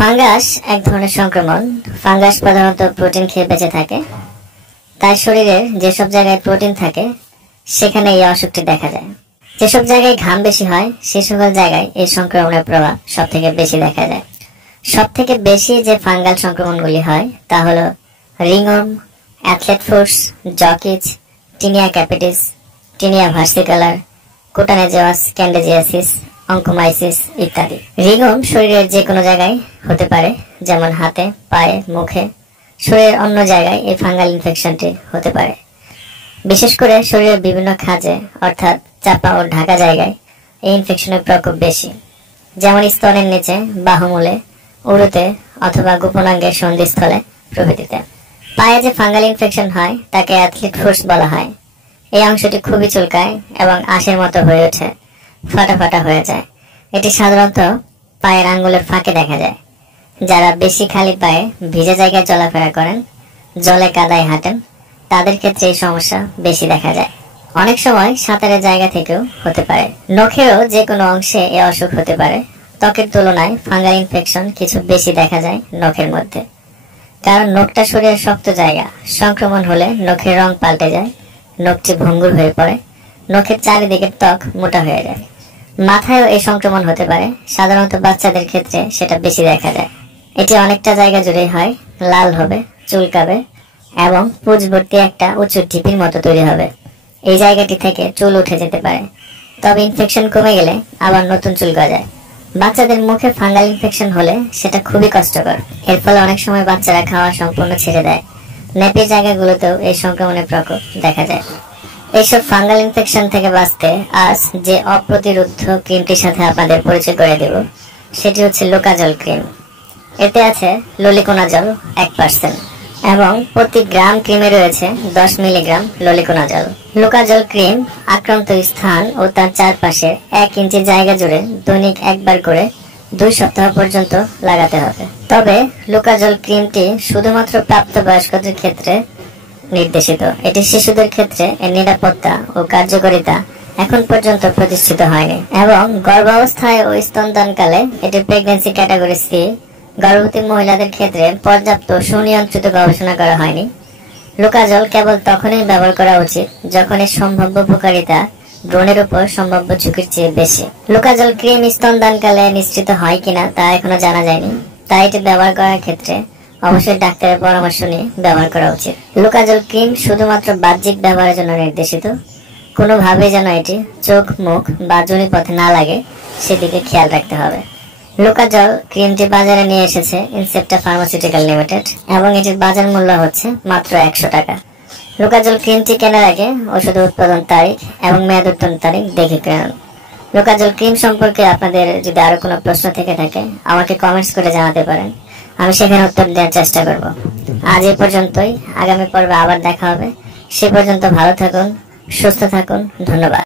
Fungus এক ধরনের সংক্রমণ। ফাঙ্গাস প্রধানত প্রোটিন খেয়ে বেঁচে থাকে, তাই শরীরের যেসব জায়গায় প্রোটিন থাকে সেখানে এই অসুখটি দেখা যায়। যেসব জায়গায় ঘাম বেশি হয় সে সকল জায়গায় এই সংক্রমণের প্রভাব সব থেকে বেশি দেখা যায়। সব থেকে বেশি যে ফাঙ্গাল সংক্রমণগুলি হয় তা হলো ringworm, athlete force, jock itch, tinea capitis, tinea versicolor, cutaneous candidiasis, onychomycosis ইত্যাদি। রিংওয়ার্ম শরীরের যে কোনো জায়গায় হতে পারে, যেমন হাতে, পায়ে, মুখে। শরীরের অন্য জায়গায় এই ফাঙ্গাল ইনফেকশনটি হতে পারে। বিশেষ করে শরীরের বিভিন্ন খাঁজে অর্থাৎ চাপা ও ঢাকা জায়গায় এই ইনফেকশনের প্রকোপ বেশি, যেমন স্তনের নিচে, বাহুমূলে, উরুতে অথবা গোপনাঙ্গের সন্ধিস্থলে প্রভৃতিতে। পায়ে যে ফাঙ্গাল ইনফেকশন হয় তাকে অ্যাথলেট ফোর্স বলা হয়। এই অংশটি খুবই চুলকায় এবং আঁশের মতো হয়ে ওঠে, ফাটা ফাটা হয়ে যায়। এটি সাধারণত পায়ের আঙ্গুলের ফাঁকে দেখা যায়। যারা বেশি খালি পায়ে ভিজে জায়গায় চলাফেরা করেন, জলে কাদায় হাঁটেন, তাদের ক্ষেত্রে এই সমস্যা বেশি দেখা যায়। অনেক সময় সাঁতারের জায়গা থেকেও হতে পারে। নখেরও যে কোনো অংশে এ অসুখ হতে পারে। ত্বকের তুলনায় ফাঙ্গাল ইনফেকশন কিছু বেশি দেখা যায় নখের মধ্যে, কারণ নখটা শরীরের শক্ত জায়গা। সংক্রমণ হলে নখের রং পাল্টে যায়, নখটি ভঙ্গুর হয়ে পড়ে, নখের চারিদিকের ত্বক মোটা হয়ে যায়। মাথায়ও এই সংক্রমণ হতে পারে, সাধারণত বাচ্চাদের ক্ষেত্রে সেটা বেশি দেখা যায়। এটি অনেকটা জায়গা জুড়ে হয়, লাল হবে, চুলকাবে এবং পুঁজভর্তি একটা উঁচু ঢিপির মতো তৈরি হবে। এই জায়গাটি থেকে চুল উঠে যেতে পারে, তবে ইনফেকশন কমে গেলে আবার নতুন চুল গজায়। বাচ্চাদের মুখে ফাঙ্গাল ইনফেকশন হলে সেটা খুবই কষ্টকর। এর ফলে অনেক সময় বাচ্চারা খাওয়া সম্পূর্ণ ছেড়ে দেয়। নেপির জায়গাগুলোতেও এই সংক্রমণের প্রকোপ দেখা যায়। এইসব ফাঙ্গাল ইনফেকশন থেকে বাঁচতে আজ যে অপ্রতিরোধ্য ক্রিমটির সাথে আপনাদের পরিচয় করে দেব সেটি হচ্ছে লোকাজল ক্রিম। এতে আছে ললিকোনাজল 1% এবং প্রতি গ্রাম ক্রিমে রয়েছে 10 মিলিগ্রাম ললিকোনাজল। লোকাজল ক্রিম আক্রান্ত স্থান ও তার চারপাশে 1 ইঞ্চি জায়গা জুড়ে দৈনিক একবার করে 2 সপ্তাহ পর্যন্ত লাগাতে হবে। তবে লোকাজল ক্রিমটি শুধুমাত্র প্রাপ্তবয়স্কদের ক্ষেত্রে নির্দেশিত। এটি শিশুদের ক্ষেত্রে এর নিরাপত্তা ও কার্যকারিতা এখন পর্যন্ত প্রতিষ্ঠিত হয়নি এবং গর্ভাবস্থায় ও স্তনদানকালে এটি প্রেগন্যান্সি ক্যাটাগরি সি গর্ভবতী মহিলাদের ক্ষেত্রে পর্যাপ্ত সুনিয়ন্ত্রিত গবেষণা করা হয়নি। লোকাজল কেবল তখনই ব্যবহার করা উচিত যখন এর সম্ভাব্য উপকারিতা ব্রণের উপর সম্ভাব্য ঝুঁকির চেয়ে বেশি। লোকাজল ক্রিম স্তনদানকালে নিশ্চিত হয় কিনা তা এখনো জানা যায়নি, তাই এটি ব্যবহার করার ক্ষেত্রে অবশ্যই ডাক্তারের পরামর্শ নিয়ে ব্যবহার করা উচিত। লোকাজল ক্রিম শুধুমাত্র বাহ্যিক ব্যবহারের জন্য নির্দেশিত। কোনোভাবেই যেন এটি চোখ, মুখ বা যোনিপথে না লাগে সেদিকে খেয়াল রাখতে হবে। লোকাজল ক্রিমটি বাজারে নিয়ে এসেছে ইনসেপ্টা ফার্মাসিউটিক্যাল লিমিটেড এবং এটির বাজার মূল্য হচ্ছে মাত্র 100 টাকা। লোকাজল ক্রিমটি কেনার আগে ওষুধের উৎপাদন তারিখ এবং মেয়াদ উত্তীর্ণ তারিখ দেখে কিনুন। লোকাজল ক্রিম সম্পর্কে আপনাদের যদি আরো কোনো প্রশ্ন থেকে থাকে আমাকে কমেন্টস করে জানাতে পারেন, আমি সেখানে উত্তর দেওয়ার চেষ্টা করব। আজ এই পর্যন্তই, আগামী পর্বে আবার দেখা হবে। সে পর্যন্ত ভালো থাকুন, সুস্থ থাকুন, ধন্যবাদ।